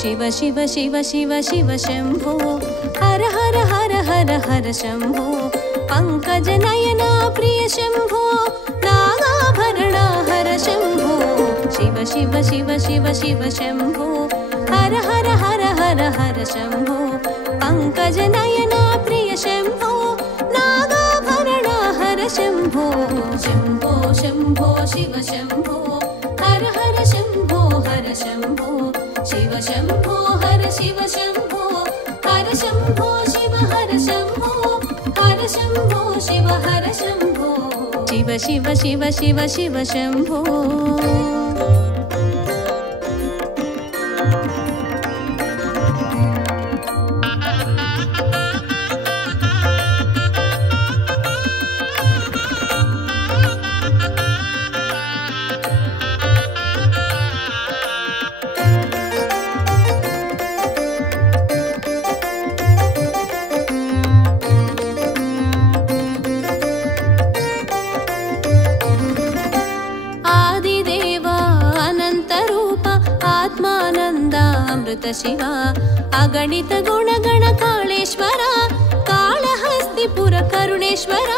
शिव शिव शिव शिव शिव शंभो हर हर हर हर हर शंभो पंकज नयना प्रिय शंभो नागाभरण हर शंभो शिव शिव शिव शिव शिव शंभो हर हर हर हर हर शंभो पंकज नयना प्रिय शंभो नागाभरण हर शंभो शंभो शंभो शिव शंभो हर हर शंभो हर शंभो शिव शंभो हर शिव शंभो हर शंभो शिव हर शंभो हर शंभो शिव हर शंभो शिव शिव शिव शिव शिव शंभो शिवा अगणित गुणगण कालेश्वर कालहस्तिपुर करुणेश्वर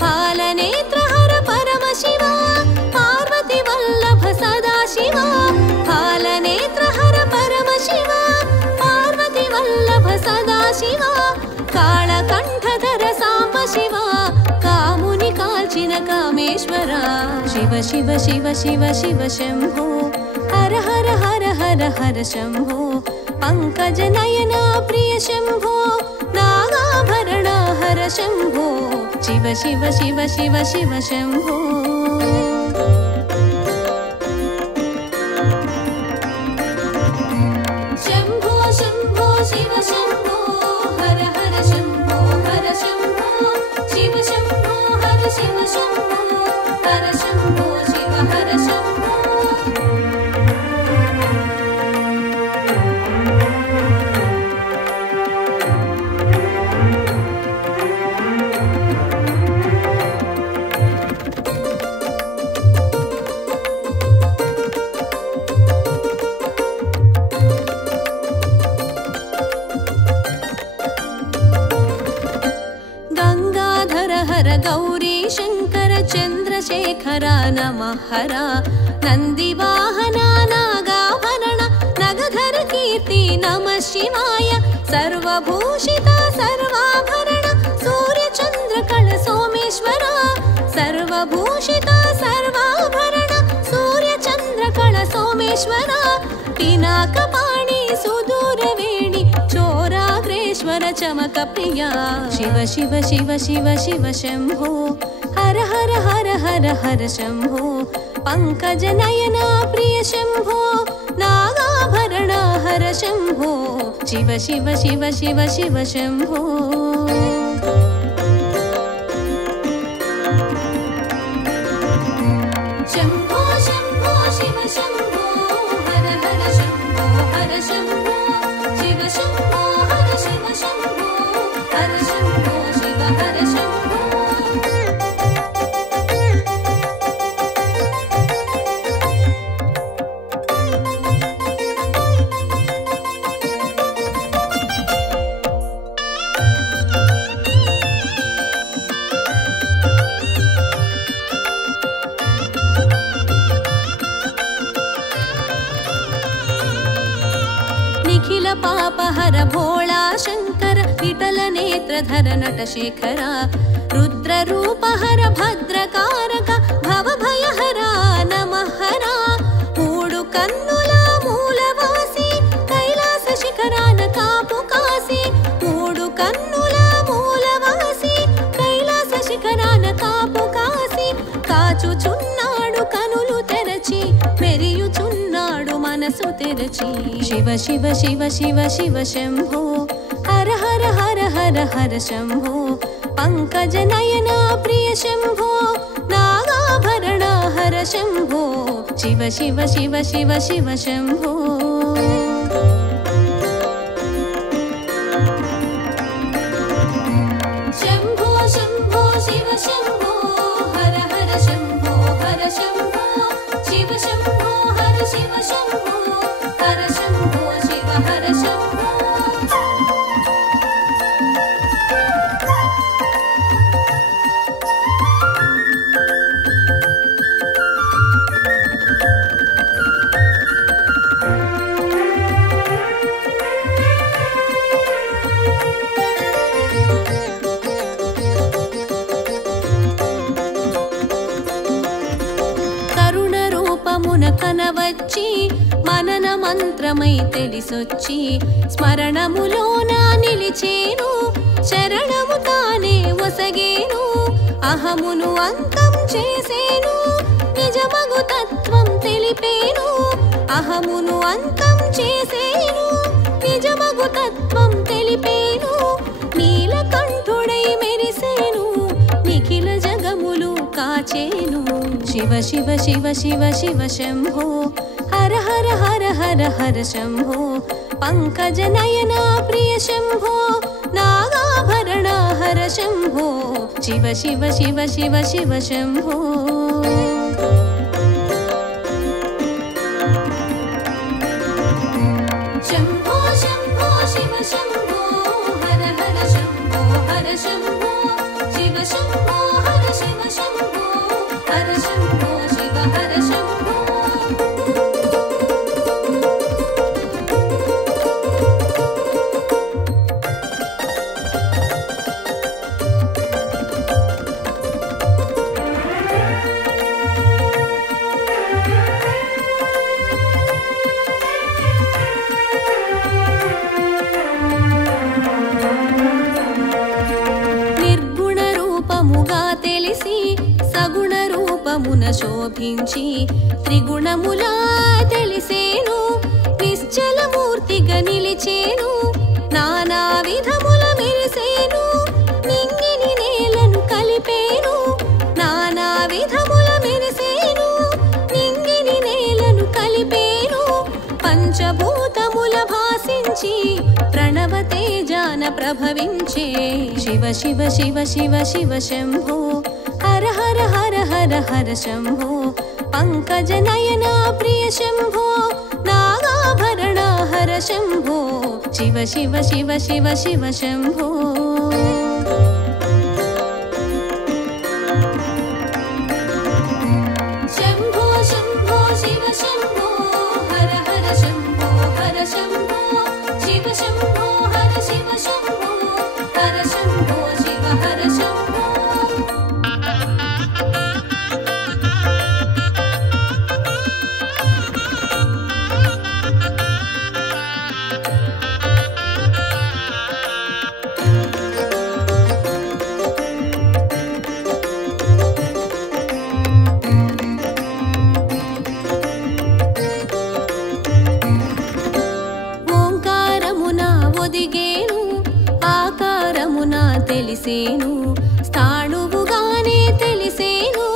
पालनेत्र हर परम शिवा पार्वती वल्लभ सदा शिवा पालनेत्र हर परम शिवा पार्वती वल्लभ सदा शिवा कालकंठधर सांब शिवा कामुनि काल्चिन कामेश्वर शिव शिव शिव शिव शिव शंभो हर हर हर हर हर शंभो पंकज नयना प्रिय शंभो नागाभरण हर शंभो शिव शिव शिव शिव शिव शंभो शंभो शंभो शिव शंभो हर हर शंभो हर शंभो शिव शंभो हर शिव शंभो हर शंभो शिव हर शंभो गौरी शंकर चंद्रशेखर नमः हर नंदिवाहना नागाभरण नगधर कीर्ति नमः शिवाय सर्वभूषिता सर्वाभरण सूर्य चंद्र कल सोमेश्वर सर्वभूषिता सर्वाभरण सूर्य चंद्र कल सोमेश्वर पिनाकपाणि सुदूरवेणि चोराग्रेश्वर चमक प्रिया शिव शिव शिव शिव शिव शंभो हर हर हर हर हर शंभो पंकज नयना प्रिय शंभो नागाभरण हर शंभो शिव शिव शिव शिव शिव शंभो शंभो शंभो शिव शंभो हर हर शंभो हर शंभो शिव शंभो हर शिव शंभो हर शंभो शिव हर शंभो पापहर भोला शंकर विठल नेत्रधर नटशेखर रुद्र रूपहर भद्रकारक भवभयहर नमः हर मूडु कन्नुला मूलवासी कैलास शिखरान कापु कासी मूडु कन्नुला मूलवासी कैलास शिखरान कापु कासी काचुచున్నాడు కనులు తెరచి మెరియుచున్నాడు మనసు తెరచి शिव शिव शिव शिव शिव शंभो हर हर हर हर हर शंभो पंकज नयना प्रिय शंभो नागाभरण हर शंभो शिव शिव शिव शिव शिव शंभो शंभो शंभो शिव शंभो हर हर शंभो हर शंभो शिव शंभो हर शिव शंभो हर शंभो शिव మనమున కనవచ్చి మనన మంత్రమై తెలిసొచ్చి స్మరణములోన నిలిచేను శరణము తానే ఒసగేను అహమును అంతం చేసేను నిజమగు తత్వం తెలిపేను అహమును అంతం చేసేను నిజమగు తత్వం తెలిపేను నీలకంఠుడై మెరిసేను నిఖిల జగములు కాచేను శివ శివ శివ శివ శివ శంభో హర హర హర హర హర శంభో పంకజ నయన ప్రియ శంభో నాగాభరణ హర శంభో శివ శివ శివ శివ శివ శంభో శంభో శంభో శివ శంభో హర హర శంభో హర శంభో శివ శంభో హర శివ శంభో హర శంభో శివ హర శంభో శోభించి త్రిగుణములా తెలిసేను నిశ్చలమూర్తిగా నిలిచేను నానా విధముల మెరిసేను నింగిని నేలను కలిపేను నానా విధముల మెరిసేను నింగిని నేలను కలిపేను పంచభూతముల భాసించి ప్రణవ తేజాన ప్రభవించే శివ శివ శివ శివ శివ శంభో హర హర హర హర హర శంభో పంకజ నయన ప్రియ శంభో నాగాభరణ హర శంభో శివ శివ శివ శివ శివ శంభో శంభో శంభో శివ శంభో హర హర శంభో హర శంభో శివ శంభో హర శివ శంభో హర శంభో శివ హర శంభో తెలిసేను స్థాణువుగానే తెలిసేను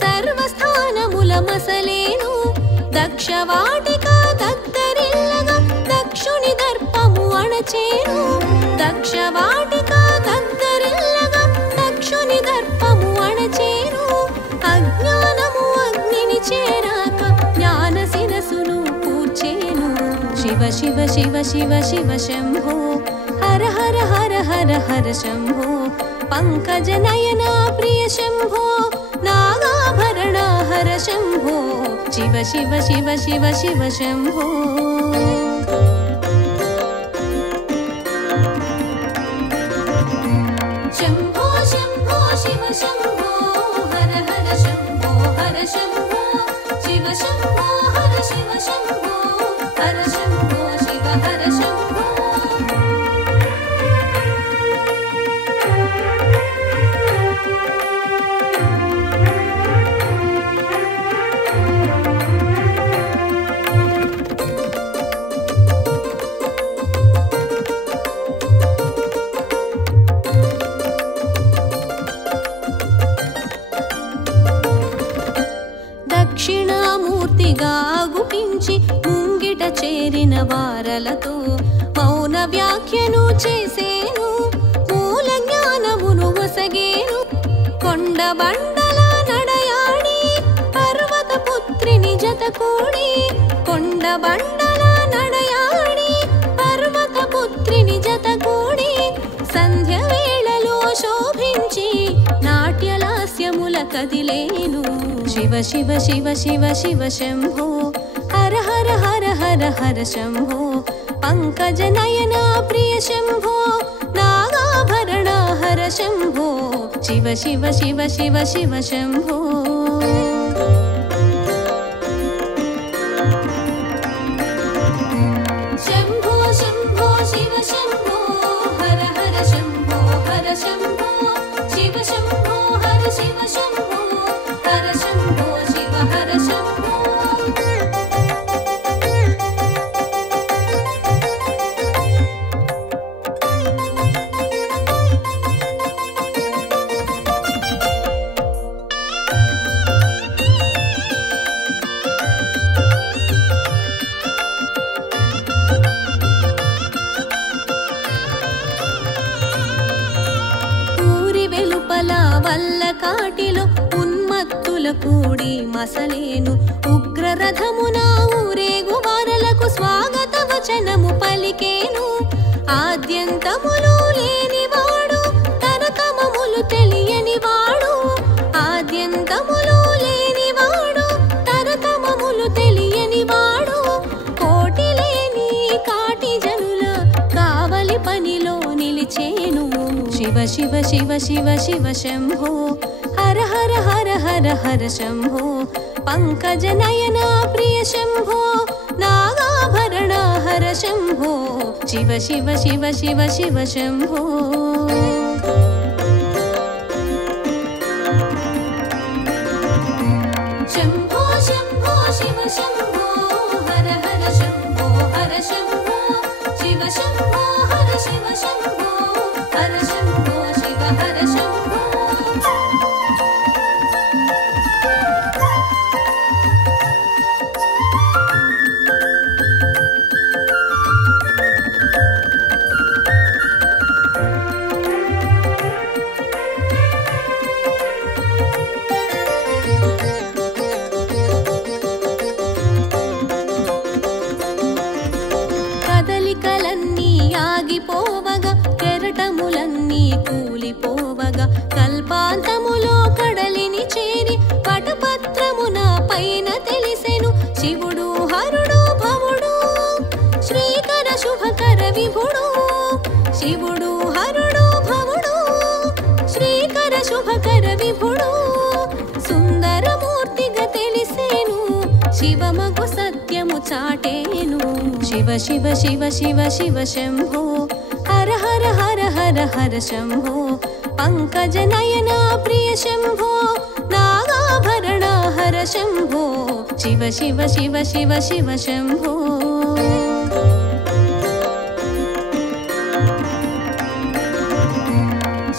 సర్వస్థానముల మసలేను దక్షవాటిక దద్దరిల్లగా దక్షుని దర్పము అణచేను దక్షవాటిక దద్దరిల్లగా దక్షుని దర్పము అణచేను అజ్ఞానము అగ్నిని చేరాక జ్ఞాన శిరసును కూర్చేను శివ శివ శివ శివ శివ శంభో హర హర హర హర హర శంభో పంకజ నయన ప్రియ శంభో నాగాభరణ హర శంభో శివ శివ శివ శివ శివ శంభో శంభో శంభో శివ శంభో హర హర శంభో హర శంభో శివ శంభో హర శివ శంభో హర శంభో శివ హర శంభో దక్షిణామూర్తిగా గుపించి ముంగిట చేరిన వారలతో మౌన వ్యాఖ్యను చేసేను మూల జ్ఞానమును వసగేను కొండ బండల నడయాడి పర్వత పుత్రిని జత కూడి కొండ బండల నడయాడి పర్వత పుత్రిని జత కూడి సంధ్య వేళలో శోభించి నాట్యలాస్యముల కదిలేను శివ శివ శివ శివ శివ శంభో హర హర హర హర హర శంభో పంకజ నయన ప్రియ శంభో నాగాభరణ హర శంభో శివ శివ శివ శివ శివ శంభో शम्भो शिव हर शम्भो వల్ల కాటిలో ఉన్మత్తుల కూడి మసలేను ఉగ్రరథమున ఊరేగు వారలకు స్వాగత వచనము పలికేను ఆద్యంతములు లేనివాడు తరతమములు తెలియనివాడు ఆద్యంతములు లేనివాడు తరతమములు తెలియనివాడు కోటి లేని కాటి జనుల కావలి పనిలో నిలిచేను शिव शिव शिव शिव शिव शम्भो हर हर हर हर हर शम्भो पंकज नयना प्रिय शम्भो नागाभरणा हर शम्भो शिव शिव शिव शिव शिव शम्भो शम्भो शम्भो शिव शम्भो हर हर शम्भो हर शम्भो शिव शम्भो हर शिव शम्भो हर शम्भो शिव हर शम्भो కదలికలన్నీ ఆగిపోవగా కెరటములన్నీ కూలిపోవగా కల్పాంతములో కడలిని చేరి పటపత్రమున పైన తెలిసెను శివుడు హరుడు భవుడు శ్రీకర శుభకర విభుడు శివుడు హరుడు భవుడు శ్రీకర శుభకర విభుడు సుందరమూర్తిగా తెలిసేను శివమగు సత్యము చాటేను शिव शिव शिव शिव शिव शम्भो हर हर हर हर हर शम्भो पंकज नयना प्रिय शम्भो नागाभरणा हर शम्भो शिव शिव शिव शिव शिव शम्भो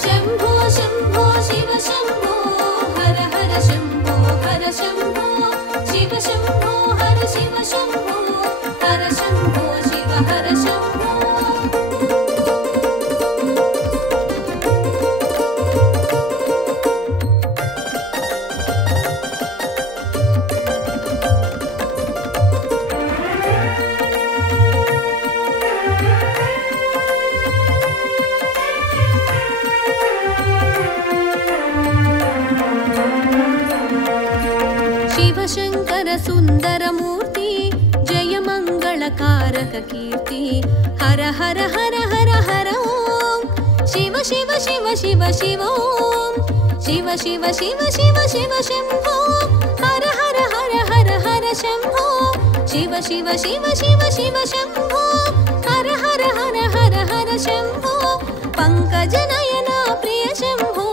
शम्भो शम्भो शिव शम्भो हर हर शम्भो हर शम्भो शिव शम्भो हर शिव शम्भो हर शम्भो शिव हर शम्भो शिव शंकर सुंदर मूर्ति जय मंगलकारक कीर्ति हर हर हर हर हर ओम शिव शिव शिव शिव शिव ओम शिव शिव शिव शिव शिव शंभो हर हर हर हर हर शंभो शिव शिव शिव शिव शिव शंभो हर हर हर हर हर शंभो पंकज नयना प्रिय शंभो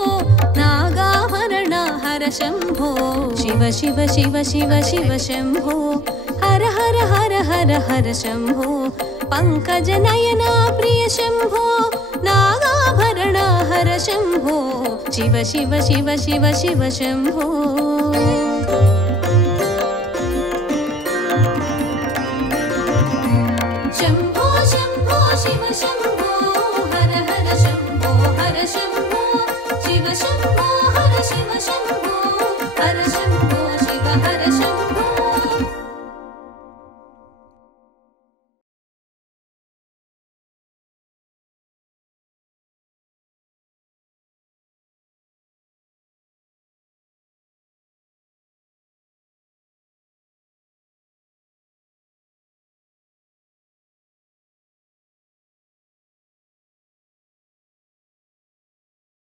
नागाभरणा हर शंभो शिव शिव शिव शिव शिव शंभो हर हर हर हर हर शंभो पंकज नयना प्रिय शंभो नागाभरणा हर शंभो शिव शिव शिव शिव शिव शंभो